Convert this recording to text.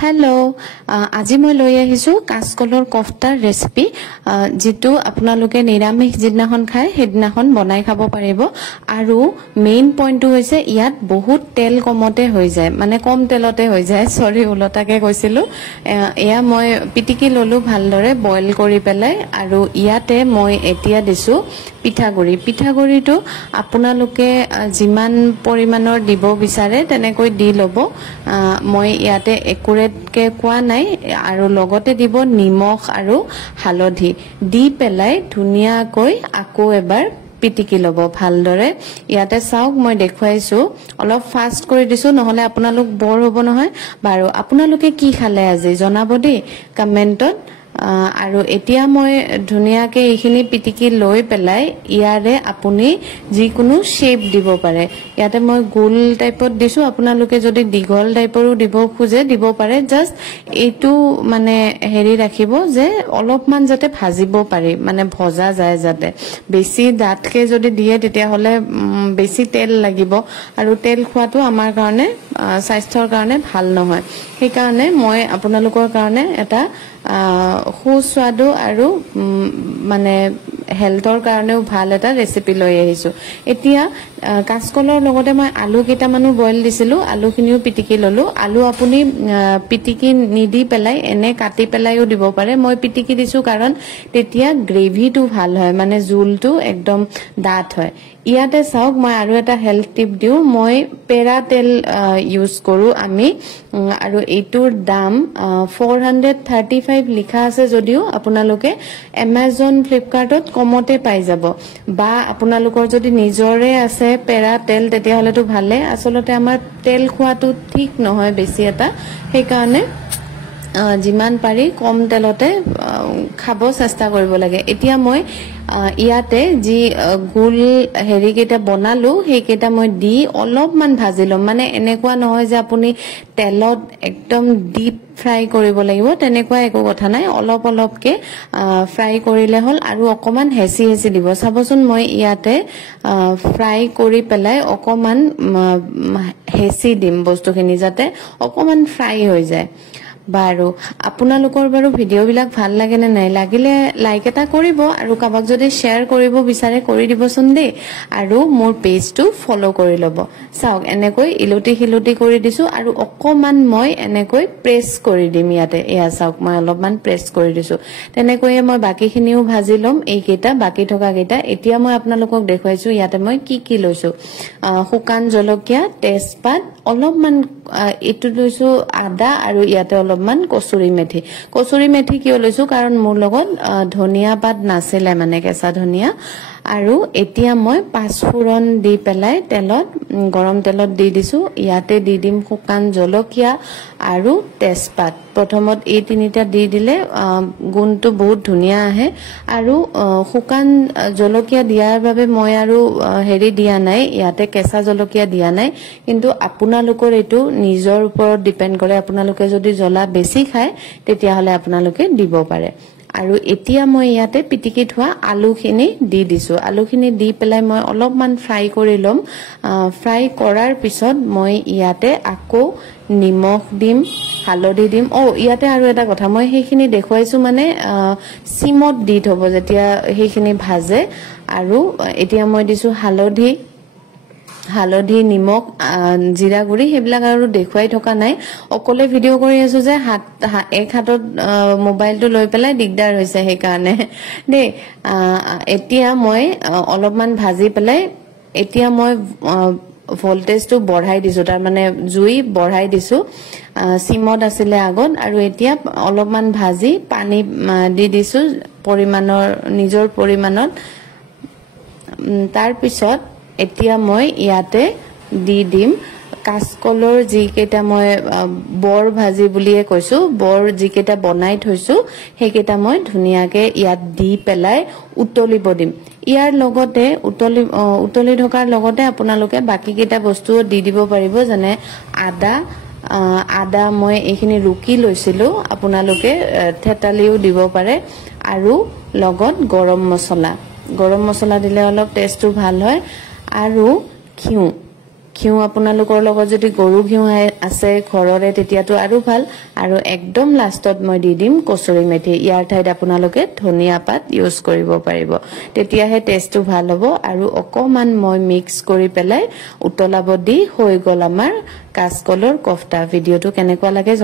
hello আজি মই লৈ আহিছো কাচকলৰ কফটাৰ ৰেচিপি যেটো আপোনালোকে নিৰামিষ জিদিনাখন খায় হেদিনাখন বনাই খাব পাৰিব আৰু মেইন পইণ্টটো হৈছে ইয়াত বহুত তেল কমতে হৈ যায় মানে কম তেলতে হৈ যায় সৰি উলটাকে কৈছিলো এয়া মই পিটিকি ললো ভালদৰে বইল কৰি পেলাই আৰু ইয়াতে মই এতিয়া দিছো পিঠাগুৰিটো আপোনালোকে যিমান পৰিমাণৰ দিব বিচাৰে তেনেকৈ দি লব মই ইয়াতে একুৰেটকে কোৱা নাই আৰু লগতে দিব নিমখ আৰু হালধি দি পেলাই ধুনিয়াকৈ আকৌ এবাৰ পিটিকি লব ভালদৰে ইয়াতে চাওক মই দেখুৱাইছো অলপ ফাস্ট কৰি দিছো নহলে আপোনালোক বৰ হ'ব নহয় বাৰু আপোনালোকে কি খালে আজি জনাব দেই কমেন্টত আৰু এতিয়া মই ধুনিয়াকে এইখিনি পিটিকি লৈ পেলাই ইয়াৰে আপুনি যিকোনো শেপ দিব পাৰে ইয়াতে মই গোল টাইপত দিছো আপোনালোকে যদি দীঘল টাইপৰো দিব খুজে দিব পাৰে জাস্ট এইটো মানে হেৰি ৰাখিব যে অলপমান যাতে ভাজিব পাৰি মানে ভজা যায় যাতে বেছি দাঁতকে যদি দিয়ে তেতিয়া হলে বেছি তেল লাগিব আৰু তেল খোৱাটো আমাৰ কাৰণে স্বাস্থ্যৰ কাৰণে ভাল নহয় সেই কাৰণে মই আপোনালোকৰ কাৰণে এটা সুস্বাদু আৰু মানে হেলথৰ কাৰণেও ভাল এটা ৰেচিপি লৈ আহিছো এতিয়া কাচকলৰ লগতে মই আলু কেইটামানো বইল দিছিলো আলুখিনিও পিটিকি ললো আলু আপুনি পিটিকি নিদি পেলাই এনে কাটি পেলাইও দিব পাৰে মই পিটিকি দিছো কাৰণ তেতিয়া গ্ৰেভিটো ভাল হয় মানে জুলটো একদম ডাঠ হয় ইয়াতে চাওক মই আৰু এটা হেলথ টিপ দিও মই পেৰা তেল ইউজ কৰো আমি আৰু এইটোৰ দাম 435 লিখা আছে যদিও আপোনালোকে Amazon Flipkartত কমতে পাই যাব বা আপোনালোকৰ যদি নিজৰে আছে পেৰা তেল তেতিয়া হলেতো ভালে আসলতে আমাৰ তেল খোৱাটো ঠিক নহয় বেছি এটা সেই কাৰণে যিমান পাৰি কম তেলতে খাব চেষ্টা কৰিব লাগে এতিয়া মই ইয়াতে যি গোল হেৰি কেটা বনালো সেই কেটা মই দি অলপমান ভাজি লম মানে এনেকুৱা নহয় যে আপুনি তেলত একদম ডিপ ফ্ৰাই কৰিব লাগিব তেনেকুৱা একো কথা নাই অলপ অলপকে ফ্ৰাই কৰিলে হল আৰু অকমান হেচি দিব চাবচোন মই ইয়াতে ফ্ৰাই কৰি পেলাই অকমান হেচি দিম বস্তুখিনি যাতে অকমান ফ্ৰাই হৈ যায় বাৰু আপোনালোকৰ বাৰু ভিডিও বিলাক ভাল লাগে নে নাই লাগিলে লাইক এটা কৰিব আৰু কাবাক যদি শেয়াৰ কৰিব বিচাৰে কৰি দিবচোন দে আৰু মোৰ পেজটো ফলো কৰি লব চাওক এনেকৈ ইলুটি কৰি দিছো আৰু অকমান মই এনেকৈ প্ৰেছ কৰি দিম ইয়াতে এয়া চাওক মই অলপমান প্ৰেছ কৰি দিছো তেনেকৈ মই বাকিখিনিও ভাজি লম এই কেটা বাকি থকা কেটা এতিয়া মই আপোনালোকক দেখুৱাইছো ইয়াতে মই কি লৈছো শুকান জলকীয়া তেজপাত অলপমান এটু লৈছো আদা আৰু ইয়াতে অলপমান কচুৰি মেথি কিয় লৈছো কাৰণ মোৰ লগত ধনিয়া পাত নাছিলে মানে কেঁচা ধনিয়া আৰু এতিয়া মই পাঁচফোৰণ দি পেলাই তেলত গৰম তেলত দি দিছো ইয়াতে দি দিম শুকান জলকীয়া আৰু তেজপাত প্ৰথমত এই তিনিটা দি দিলে গুণটো বহুত ধুনিয়া আহে আৰু শুকান জলকীয়া দিয়াৰ বাবে মই আৰু হেৰি দিয়া নাই ইয়াতে কেঁচা জলকীয়া দিয়া নাই কিন্তু আপোনালোকৰ এটো নিজৰ ওপৰত ডিপেন্ড কৰে আপোনালোকে যদি জ্বলা বেছি খায় তেতিয়া হলে আপোনালোকে দিব পাৰে আৰু এতিয়া মই ইয়াতে পিটিকি থোৱা আলুখিনি দি দিছো আলুখিনি দি পেলাই মই অলপমান ফ্ৰাই কৰি লম ফ্ৰাই কৰাৰ পিছত মই ইয়াতে আকৌ নিমখ দিম হালধি দিম ইয়াতে আৰু এটা কথা মই সেইখিনি দেখুৱাইছো মানে সিমত দি থব যেতিয়া সেইখিনি ভাজে আৰু এতিয়া মই দিছো হালধি নিমখ জিৰা গুৰি হেবিলাক আৰু দেখুৱাই থকা নাই অকলে ভিডিও কৰি আছো যে এক হাতত মোবাইলটো লৈ পেলাই দিগদাৰ হৈছে সেই কাৰণে দে এতিয়া মই অলপমান ভাজি পেলাই এতিয়া মই ভোল্টেজটো বঢ়াই দিছো তাৰ মানে জুই বঢ়াই দিছো সিমত আছিল আগত আৰু এতিয়া অলপমান ভাজি পানী দি দিছো পৰিমাণৰ নিজৰ পৰিমাণত তাৰ পিছত এতিয়া মই ইয়াতে দি দিম কাচকলৰ যি কেটা মই বৰ ভাজি বুলিয়ে কৈছো বৰ যি কেটা বনাই থৈছো সেই কেটা মই ধুনিয়াকে ইয়াত দি পেলাই উতলিব দিম ইয়াৰ লগতে উতলি ঢকাৰ লগতে আপোনালোকে বাকি কেটা বস্তু দি দিব পাৰিব যেনে আদা মই এইখিনি ৰুকি লৈছিলো আপোনালোকে থেতালিও দিব পাৰে আৰু লগত গৰম মছলা দিলে অলপ টেষ্টটো ভাল হয় আৰু ঘিউ ঘিউ আপোনালোকৰ লগত যদি গৰু ঘিউ আছে ঘৰৰে তেতিয়াতো আৰু ভাল আৰু একদম লাষ্টত মই দি দিম কচুৰি মেথি ইয়াৰ ঠাইত আপোনালোকে ধনিয়া পাত ইউজ কৰিব পাৰিব তেতিয়াহে টেষ্টটো ভাল হ'ব আৰু অকমান মই মিক্স কৰি পেলাই উতলাব দি হৈ গল আমাৰ কাচকলৰ কফটা ভিডিওটো কেনেকুৱা লাগে